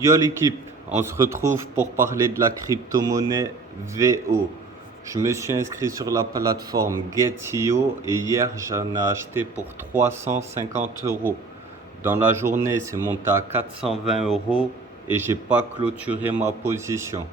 Yo l'équipe, on se retrouve pour parler de la crypto-monnaie VO. Je me suis inscrit sur la plateforme Get.io et hier j'en ai acheté pour 350 euros. Dans la journée c'est monté à 420 euros et j'ai pas clôturé ma position.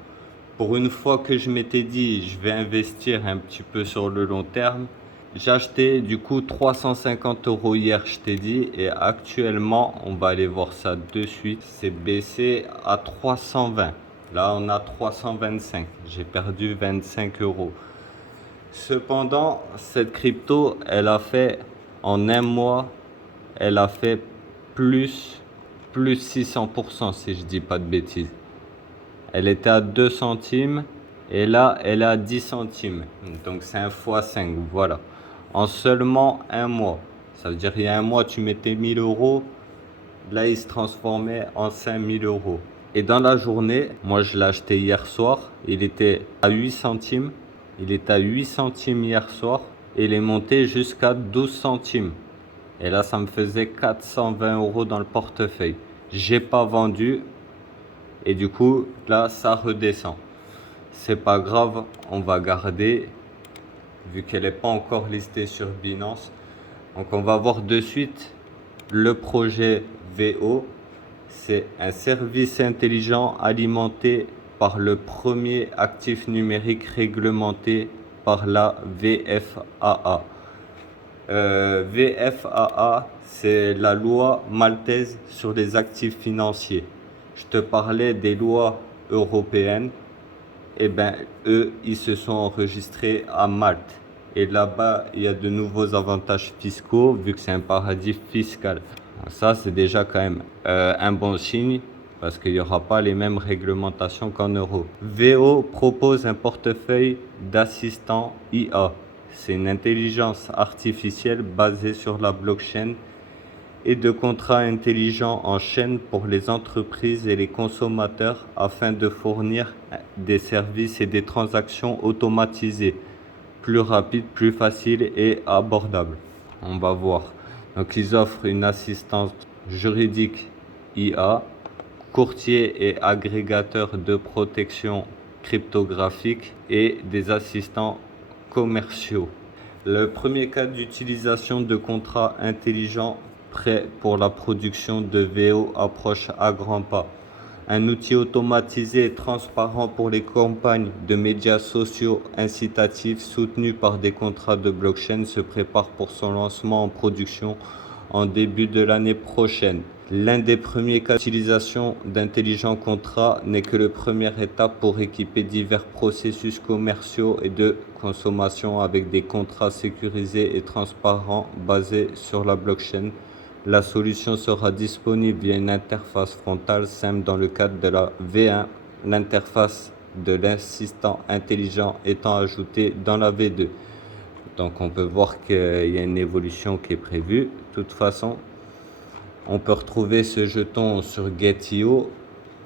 Pour une fois que je m'étais dit je vais investir un petit peu sur le long terme, j'ai acheté du coup 350 euros hier, je t'ai dit, et actuellement, on va aller voir ça de suite, c'est baissé à 320. Là, on a 325. J'ai perdu 25 euros. Cependant, cette crypto, elle a fait en un mois, elle a fait plus 600% si je dis pas de bêtises. Elle était à 2 centimes et là, elle est à 10 centimes. Donc, c'est un x5, voilà. En seulement un mois. Ça veut dire il y a un mois, tu mettais 1000 euros. Là, il se transformait en 5000 euros. Et dans la journée, moi, je l'ai acheté hier soir. Il était à 8 centimes. Il était à 8 centimes hier soir. Et il est monté jusqu'à 12 centimes. Et là, ça me faisait 420 euros dans le portefeuille. J'ai pas vendu. Et du coup, là, ça redescend. C'est pas grave, on va garder, vu qu'elle n'est pas encore listée sur Binance. Donc, on va voir de suite le projet VO. C'est un service intelligent alimenté par le premier actif numérique réglementé par la VFAA. VFAA, c'est la loi maltaise sur les actifs financiers. Je te parlais des lois européennes. Eh bien, eux, ils se sont enregistrés à Malte. Et là-bas, il y a de nouveaux avantages fiscaux, vu que c'est un paradis fiscal. Ça, c'est déjà quand même un bon signe, parce qu'il n'y aura pas les mêmes réglementations qu'en Europe. VO propose un portefeuille d'assistants IA. C'est une intelligence artificielle basée sur la blockchain et de contrats intelligents en chaîne pour les entreprises et les consommateurs afin de fournir des services et des transactions automatisées, plus rapides, plus faciles et abordables. On va voir. Donc ils offrent une assistance juridique IA, courtier et agrégateur de protection cryptographique et des assistants commerciaux. Le premier cas d'utilisation de contrats intelligents prêt pour la production de VO approche à grands pas. Un outil automatisé et transparent pour les campagnes de médias sociaux incitatifs soutenus par des contrats de blockchain se prépare pour son lancement en production en début de l'année prochaine. L'un des premiers cas d'utilisation d'intelligents contrats n'est que la première étape pour équiper divers processus commerciaux et de consommation avec des contrats sécurisés et transparents basés sur la blockchain. La solution sera disponible via une interface frontale simple dans le cadre de la V1, l'interface de l'assistant intelligent étant ajoutée dans la V2. Donc on peut voir qu'il y a une évolution qui est prévue. De toute façon, on peut retrouver ce jeton sur Get.io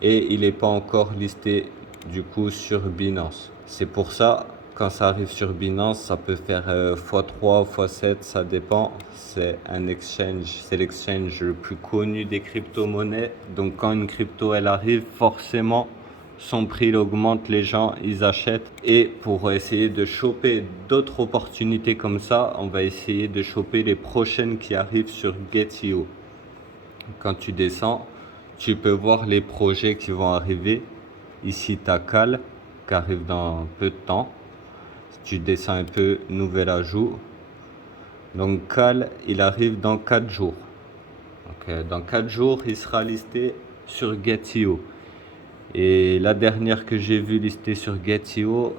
et il n'est pas encore listé du coup sur Binance. C'est pour ça, quand ça arrive sur Binance, ça peut faire x3, x7, ça dépend. C'est un exchange, c'est l'exchange le plus connu des crypto-monnaies. Donc quand une crypto elle arrive, forcément son prix il augmente, les gens ils achètent. Et pour essayer de choper d'autres opportunités comme ça, on va essayer de choper les prochaines qui arrivent sur Get.io. Quand tu descends, tu peux voir les projets qui vont arriver. Ici, tu as Cal qui arrive dans peu de temps. Si tu descends un peu, nouvel ajout. Donc Cal, il arrive dans 4 jours. Donc, dans 4 jours, il sera listé sur Get.io. Et la dernière que j'ai vue listée sur Get.io,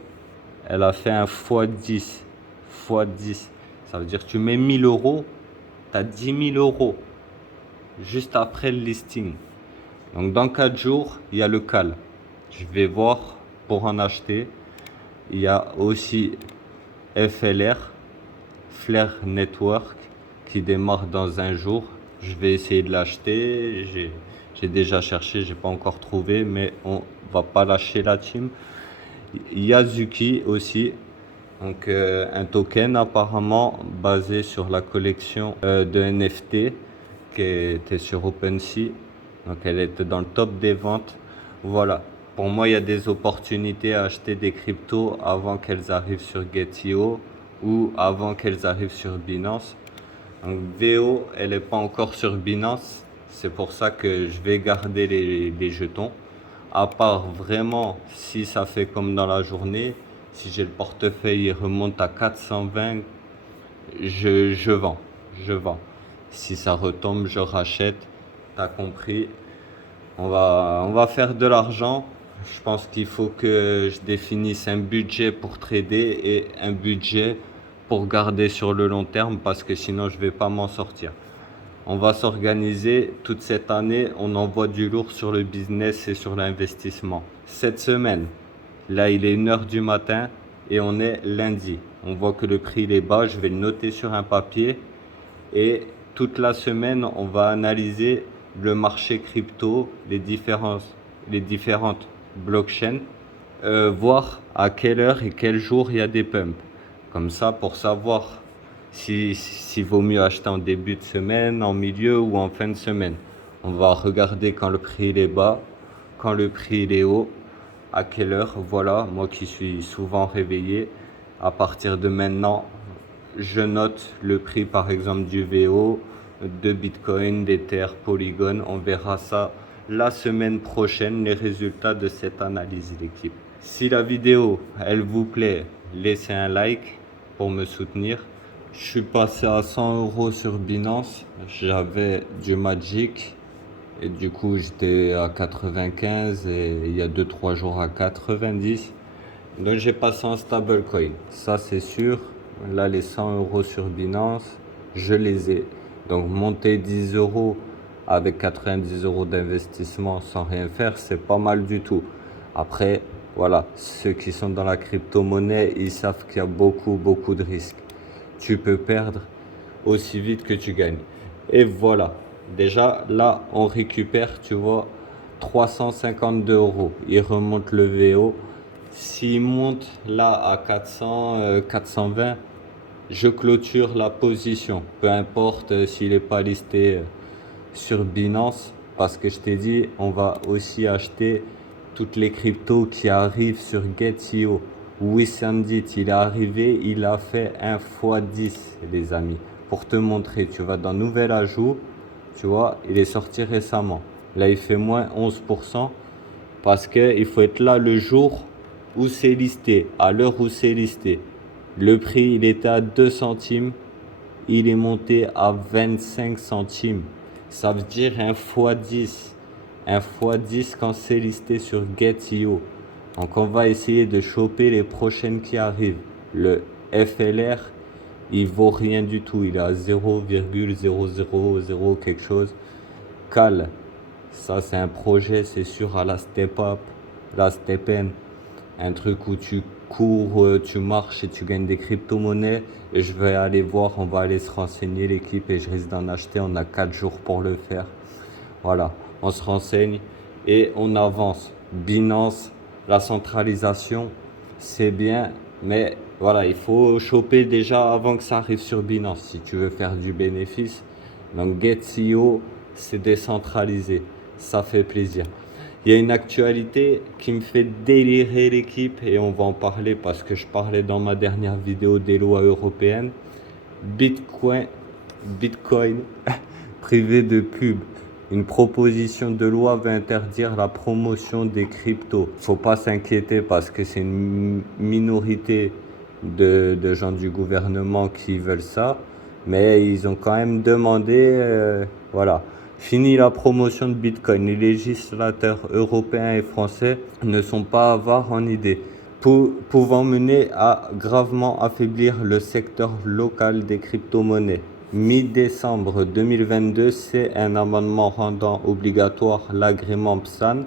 elle a fait un x10. x10. Ça veut dire que tu mets 1000 euros, tu as 10 000 euros juste après le listing. Donc dans 4 jours, il y a le Cal. Je vais voir pour en acheter. Il y a aussi FLR, Flare Network, qui démarre dans un jour. Je vais essayer de l'acheter. J'ai déjà cherché, j'ai pas encore trouvé, mais on va pas lâcher la team. Il y a Zuki aussi. Donc un token apparemment basé sur la collection de NFT qui était sur OpenSea. Donc elle était dans le top des ventes. Voilà. Pour moi, il y a des opportunités à acheter des cryptos avant qu'elles arrivent sur Get.io ou avant qu'elles arrivent sur Binance. Donc VO, elle n'est pas encore sur Binance. C'est pour ça que je vais garder les jetons. À part vraiment si ça fait comme dans la journée, si j'ai le portefeuille, il remonte à 420, je vends. Je vends. Si ça retombe, je rachète. T'as compris. On va faire de l'argent. Je pense qu'il faut que je définisse un budget pour trader et un budget pour garder sur le long terme parce que sinon je vais pas m'en sortir. On va s'organiser toute cette année. On envoie du lourd sur le business et sur l'investissement. Cette semaine, là il est 1h du matin et on est lundi. On voit que le prix il est bas. Je vais le noter sur un papier et toute la semaine on va analyser le marché crypto, les différentes blockchains, voir à quelle heure et quel jour il y a des pumps. Comme ça, pour savoir s'il vaut mieux acheter en début de semaine, en milieu ou en fin de semaine. On va regarder quand le prix il est bas, quand le prix il est haut, à quelle heure. Voilà, moi qui suis souvent réveillé, à partir de maintenant, je note le prix par exemple du VO, de Bitcoin, d'Ether, Polygon. On verra ça la semaine prochaine, les résultats de cette analyse l'équipe. Si la vidéo elle vous plaît, laissez un like pour me soutenir. Je suis passé à 100 € sur Binance. J'avais du Magic et du coup j'étais à 95 et il y a 2-3 jours à 90. Donc j'ai passé en stablecoin. Ça c'est sûr. Là les 100 € sur Binance, je les ai. Donc monter 10 € avec 90 € d'investissement sans rien faire, c'est pas mal du tout. Après, voilà, ceux qui sont dans la crypto-monnaie, ils savent qu'il y a beaucoup de risques. Tu peux perdre aussi vite que tu gagnes. Et voilà, déjà là, on récupère, tu vois, 352 €. Il remonte le VO. S'il monte là à 400, 420, je clôture la position. Peu importe s'il n'est pas listé sur Binance, parce que je t'ai dit, on va aussi acheter toutes les cryptos qui arrivent sur Get.io. Wissandit, il est arrivé, il a fait 1 x 10, les amis. Pour te montrer, tu vas dans Nouvel Ajout, tu vois, il est sorti récemment. Là, il fait moins 11% parce qu'il faut être là le jour où c'est listé, à l'heure où c'est listé. Le prix, il était à 2 centimes, il est monté à 25 centimes. Ça veut dire 1 x 10. 1 x 10 quand c'est listé sur Get.io. Donc on va essayer de choper les prochaines qui arrivent. Le FLR, il vaut rien du tout. Il est à 0,000 quelque chose. Cal, ça c'est un projet, c'est sûr, à la Step Up, la Step N. Un truc où tu cours, tu marches et tu gagnes des crypto-monnaies. Et je vais aller voir, on va aller se renseigner l'équipe et je risque d'en acheter. On a 4 jours pour le faire. Voilà, on se renseigne et on avance. Binance, la centralisation, c'est bien, mais voilà, il faut choper déjà avant que ça arrive sur Binance si tu veux faire du bénéfice. Donc Get.io, c'est décentralisé, ça fait plaisir. Il y a une actualité qui me fait délirer l'équipe et on va en parler parce que je parlais dans ma dernière vidéo des lois européennes. Bitcoin privé de pub. Une proposition de loi va interdire la promotion des cryptos. Faut pas s'inquiéter parce que c'est une minorité de gens du gouvernement qui veulent ça. Mais ils ont quand même demandé, voilà. Fini la promotion de Bitcoin. Les législateurs européens et français ne sont pas avares en idée, pouvant mener à gravement affaiblir le secteur local des crypto-monnaies. Mi-décembre 2022, c'est un amendement rendant obligatoire l'agrément PSAN,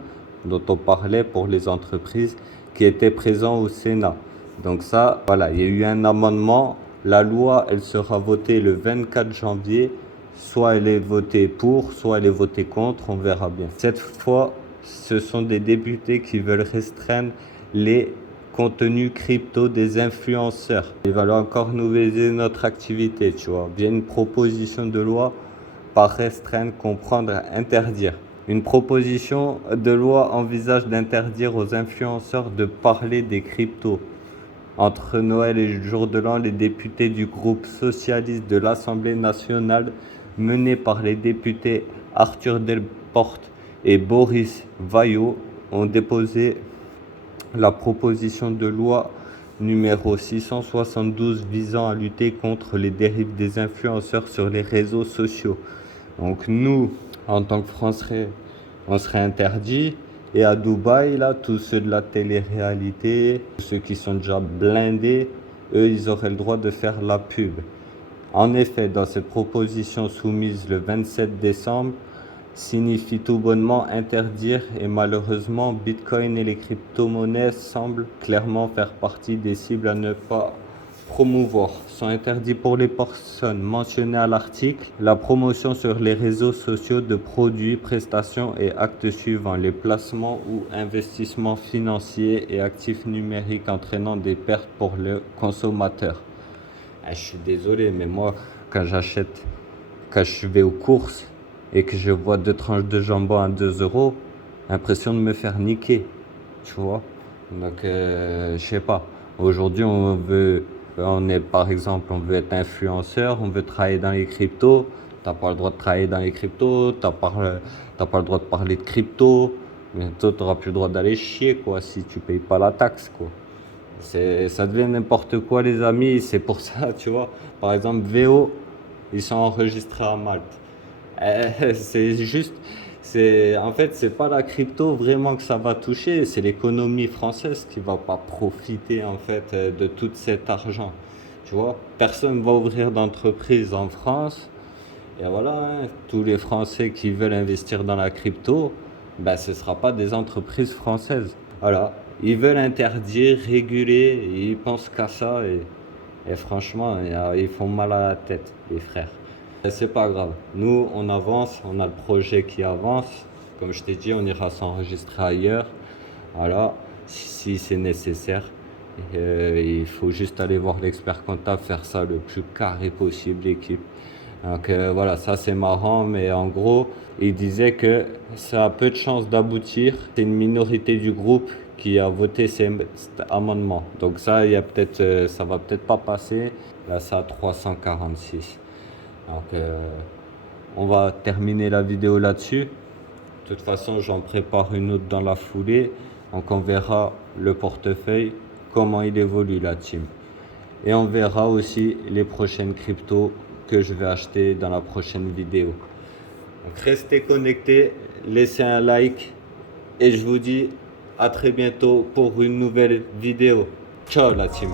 dont on parlait pour les entreprises, qui était présent au Sénat. Donc ça, voilà, il y a eu un amendement. La loi, elle sera votée le 24 janvier. Soit elle est votée pour, soit elle est votée contre, on verra bien. Cette fois, ce sont des députés qui veulent restreindre les contenus crypto des influenceurs. Ils veulent encore nous aider notre activité, tu vois. Via une proposition de loi par restreindre, comprendre, interdire. Une proposition de loi envisage d'interdire aux influenceurs de parler des cryptos. Entre Noël et le jour de l'an, les députés du groupe socialiste de l'Assemblée nationale, menés par les députés Arthur Delporte et Boris Vaillot, ont déposé la proposition de loi numéro 672 visant à lutter contre les dérives des influenceurs sur les réseaux sociaux. Donc nous, en tant que Français, on serait interdit. Et à Dubaï, là, tous ceux de la télé-réalité, ceux qui sont déjà blindés, eux, ils auraient le droit de faire la pub. En effet, dans cette proposition soumise le 27 décembre, signifie tout bonnement interdire et malheureusement, Bitcoin et les crypto-monnaies semblent clairement faire partie des cibles à ne pas promouvoir. Sont interdits pour les personnes mentionnées à l'article la promotion sur les réseaux sociaux de produits, prestations et actes suivants, les placements ou investissements financiers et actifs numériques entraînant des pertes pour le consommateur. Je suis désolé, mais moi, quand je vais aux courses et que je vois 2 tranches de jambon à 2 euros, l'impression de me faire niquer, tu vois. Donc, je sais pas. Aujourd'hui, on est par exemple, on veut être influenceur, on veut travailler dans les cryptos. T'as pas le droit de travailler dans les cryptos, t'as pas le droit de parler de crypto. Bientôt, t'auras plus le droit d'aller chier, quoi, si tu payes pas la taxe, quoi. Ça devient n'importe quoi, les amis. C'est pour ça, tu vois. Par exemple, VO, ils sont enregistrés à Malte. C'est juste, en fait, c'est pas la crypto vraiment que ça va toucher, c'est l'économie française qui va pas profiter en fait de tout cet argent. Tu vois, personne va ouvrir d'entreprise en France. Et voilà, hein, tous les Français qui veulent investir dans la crypto, ben, ce ne sera pas des entreprises françaises. Voilà, ils veulent interdire, réguler, ils pensent qu'à ça et franchement, ils font mal à la tête, les frères. C'est pas grave. Nous, on avance, on a le projet qui avance. Comme je t'ai dit, on ira s'enregistrer ailleurs. Voilà, si c'est nécessaire. Il faut juste aller voir l'expert comptable, faire ça le plus carré possible, l'équipe. Donc voilà, ça c'est marrant, mais en gros, il disait que ça a peu de chances d'aboutir. C'est une minorité du groupe qui a voté cet amendement. Donc ça, ça va peut-être pas passer. Là, ça a 346. Donc, on va terminer la vidéo là-dessus. De toute façon, j'en prépare une autre dans la foulée. Donc, on verra le portefeuille, comment il évolue, la team. Et on verra aussi les prochaines cryptos que je vais acheter dans la prochaine vidéo. Donc, restez connectés, laissez un like. Et je vous dis à très bientôt pour une nouvelle vidéo. Ciao, la team.